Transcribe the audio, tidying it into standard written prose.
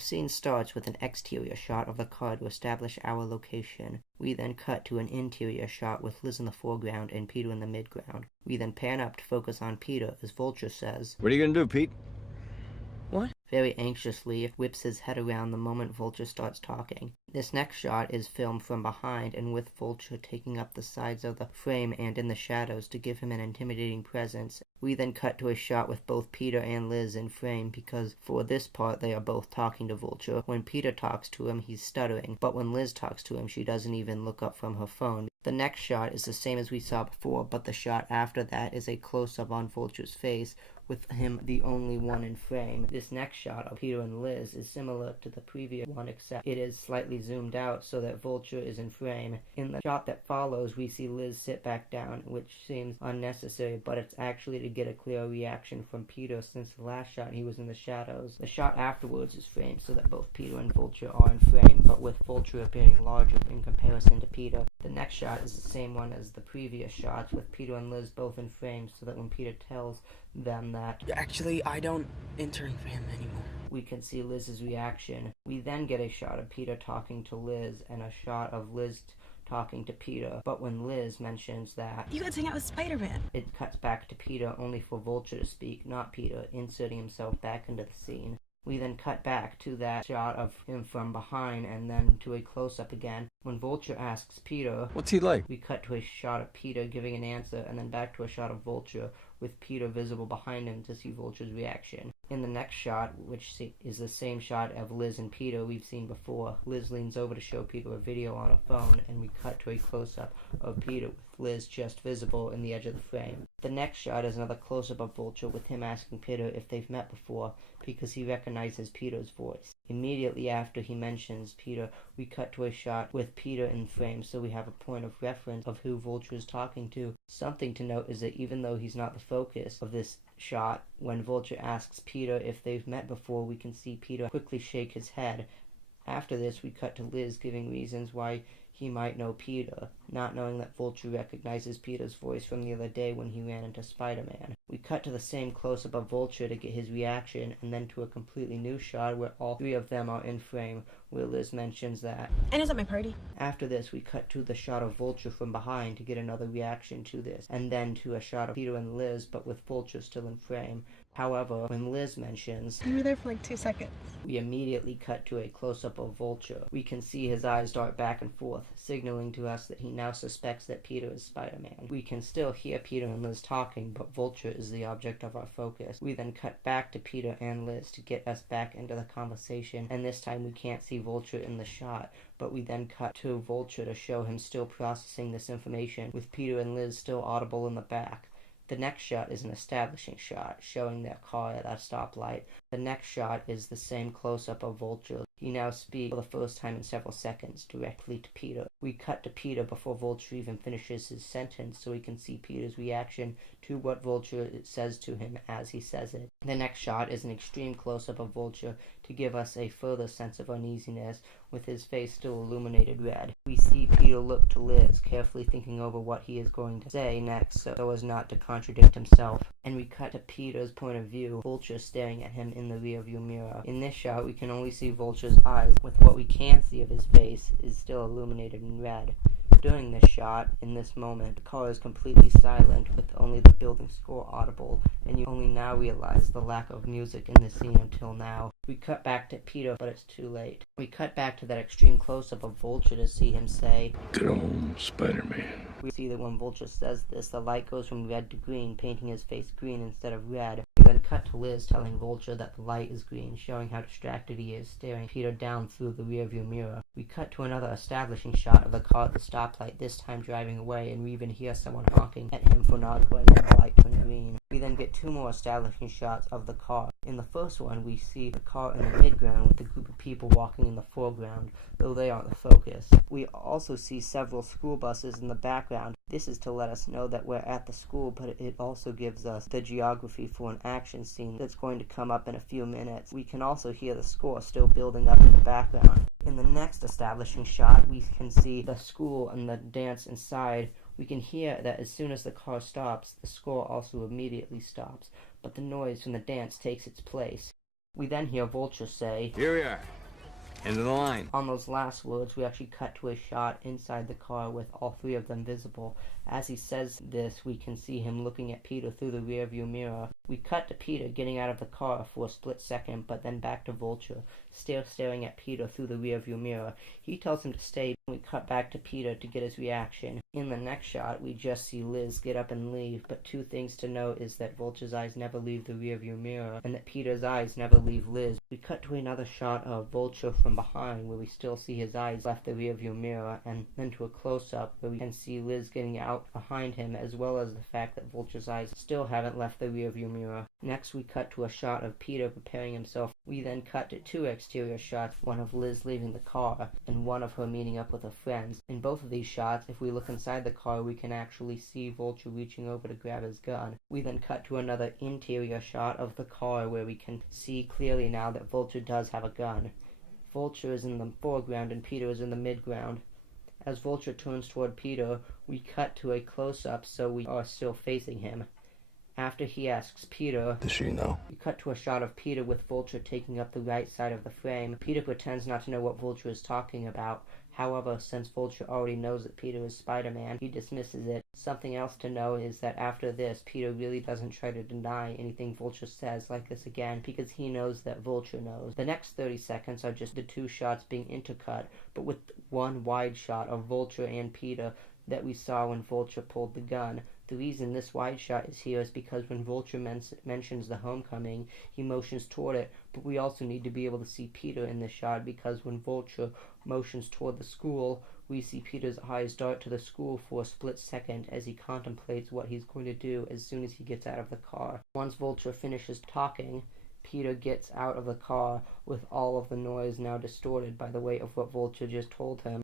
scene starts with an exterior shot of the car to establish our location. We then cut to an interior shot with Liz in the foreground and Peter in the midground. We then pan up to focus on Peter as Vulture says, "What are you gonna do, Pete?" What? Very anxiously, whips his head around the moment Vulture starts talking. This next shot is filmed from behind and with Vulture taking up the sides of the frame and in the shadows to give him an intimidating presence. We then cut to a shot with both Peter and Liz in frame because for this part they are both talking to Vulture. When Peter talks to him, he's stuttering, but when Liz talks to him, she doesn't even look up from her phone. The next shot is the same as we saw before, but the shot after that is a close-up on Vulture's face, with him the only one in frame. This next shot of Peter and Liz is similar to the previous one, except it is slightly zoomed out so that Vulture is in frame. In the shot that follows, we see Liz sit back down, which seems unnecessary, but it's actually to get a clear reaction from Peter since the last shot he was in the shadows. The shot afterwards is framed so that both Peter and Vulture are in frame, but with Vulture appearing larger in comparison to Peter. The next shot is the same one as the previous shots, with Peter and Liz both in frame so that when Peter tells them that Actually, I don't intern for him anymore, we can see Liz's reaction. We then get a shot of Peter talking to Liz and a shot of Liz talking to Peter, but when Liz mentions that you guys hang out with Spider-Man, it cuts back to Peter only for Vulture to speak, not Peter, inserting himself back into the scene. We then cut back to that shot of him from behind and then to a close-up again. When Vulture asks Peter, "What's he like?" we cut to a shot of Peter giving an answer and then back to a shot of Vulture with Peter visible behind him to see Vulture's reaction. In the next shot, which is the same shot of Liz and Peter we've seen before, Liz leans over to show Peter a video on a phone, and we cut to a close-up of Peter with Liz just visible in the edge of the frame. The next shot is another close-up of Vulture with him asking Peter if they've met before, because he recognizes Peter's voice. Immediately after he mentions Peter, we cut to a shot with Peter in frame so we have a point of reference of who Vulture is talking to. Something to note is that even though he's not the focus of this shot, when Vulture asks Peter if they've met before, we can see Peter quickly shake his head. After this, we cut to Liz giving reasons why he might know Peter, not knowing that Vulture recognizes Peter's voice from the other day when he ran into Spider-Man. We cut to the same close-up of Vulture to get his reaction, and then to a completely new shot where all three of them are in frame, where Liz mentions that. and it's at my party. After this, we cut to the shot of Vulture from behind to get another reaction to this, and then to a shot of Peter and Liz, but with Vulture still in frame. However, when Liz mentions, You were there for like 2 seconds. we immediately cut to a close-up of Vulture. We can see his eyes dart back and forth, signaling to us that he now suspects that Peter is Spider-Man. We can still hear Peter and Liz talking, but Vulture is the object of our focus. We then cut back to Peter and Liz to get us back into the conversation, and this time we can't see Vulture in the shot, but we then cut to Vulture to show him still processing this information, with Peter and Liz still audible in the back. The next shot is an establishing shot, showing their car at a stoplight. The next shot is the same close-up of Vulture. He now speaks for the first time in several seconds, directly to Peter. We cut to Peter before Vulture even finishes his sentence, so we can see Peter's reaction to what Vulture says to him as he says it. The next shot is an extreme close-up of Vulture to give us a further sense of uneasiness, with his face still illuminated red. We see Peter look to Liz, carefully thinking over what he is going to say next so as not to contradict himself. And we cut to Peter's point of view, Vulture staring at him in the rearview mirror. In this shot, we can only see Vulture's eyes, with what we can see of his face is still illuminated in red. During this shot, in this moment, the car is completely silent, with only the building score audible, and you only now realize the lack of music in the scene until now. We cut back to Peter, but it's too late. We cut back to that extreme close-up of Vulture to see him say, "Good old Spider-Man." We see that when Vulture says this, the light goes from red to green, painting his face green instead of red. We then cut to Liz telling Vulture that the light is green, showing how distracted he is, staring Peter down through the rearview mirror. We cut to another establishing shot of the car at the stoplight, this time driving away, and we even hear someone honking at him for not going when the light turned green. We then get two more establishing shots of the car. In the first one, we see the car in the midground with a group of people walking in the foreground, though they aren't the focus. We also see several school buses in the background. This is to let us know that we're at the school, but it also gives us the geography for an action scene that's going to come up in a few minutes. We can also hear the score still building up in the background. In the next establishing shot, we can see the school and the dance inside. We can hear that as soon as the car stops, the score also immediately stops, but the noise from the dance takes its place. We then hear Vulture say, Here we are. End of the line. On those last words, we actually cut to a shot inside the car with all three of them visible. As he says this, we can see him looking at Peter through the rearview mirror. We cut to Peter getting out of the car for a split second, but then back to Vulture, still staring at Peter through the rearview mirror. He tells him to stay. We cut back to Peter to get his reaction. In the next shot, we just see Liz get up and leave, but two things to note is that Vulture's eyes never leave the rearview mirror, and that Peter's eyes never leave Liz. We cut to another shot of Vulture from behind, where we still see his eyes left the rearview mirror, and then to a close-up where we can see Liz getting out behind him, as well as the fact that Vulture's eyes still haven't left the rearview mirror. Next, we cut to a shot of Peter preparing himself. We then cut to two exterior shots, one of Liz leaving the car, and one of her meeting up with her friends. In both of these shots, if we look inside the car, we can actually see Vulture reaching over to grab his gun. We then cut to another interior shot of the car, where we can see clearly now that Vulture does have a gun. Vulture is in the foreground and Peter is in the midground. As Vulture turns toward Peter, we cut to a close-up so we are still facing him. After he asks Peter, Does she know? we cut to a shot of Peter with Vulture taking up the right side of the frame. Peter pretends not to know what Vulture is talking about. However, since Vulture already knows that Peter is Spider-Man, he dismisses it. Something else to know is that after this, Peter really doesn't try to deny anything Vulture says like this again, because he knows that Vulture knows. The next 30 seconds are just the two shots being intercut, but with one wide shot of Vulture and Peter that we saw when Vulture pulled the gun. The reason this wide shot is here is because when Vulture mentions the homecoming, he motions toward it, but we also need to be able to see Peter in this shot, because when Vulture motions toward the school, we see Peter's eyes dart to the school for a split second as he contemplates what he's going to do as soon as he gets out of the car. Once Vulture finishes talking, Peter gets out of the car with all of the noise now distorted by the weight of what Vulture just told him.